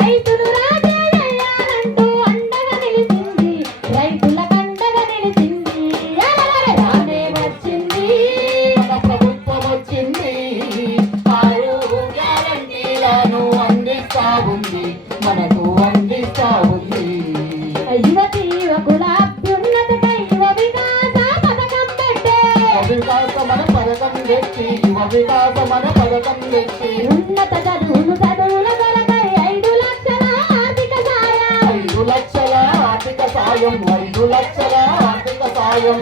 రైతులు రాజేయాలంటూ అండగా నిలిచింది, రైతుల కండగా నిలిచింది. రానే వచ్చింది మన ప్రభుత్వం వచ్చింది, 6 గ్యారంటీలను అందిస్తా ఉంది, మనకు అందిస్తా ఉంది. యువతి యువకుల అభ్యున్నతికై యువ వికాస పథకం పెట్టే, వికాసమన పథకం తెచ్చి, యువ వికాసమన పథకం తెచ్చి, ఉన్నత చదువుల కొరకై 5 లక్షల ఆర్థిక సాయం, 5 లక్షల ఆర్థిక సాయం, 5 లక్షల ఆర్థిక సాయం.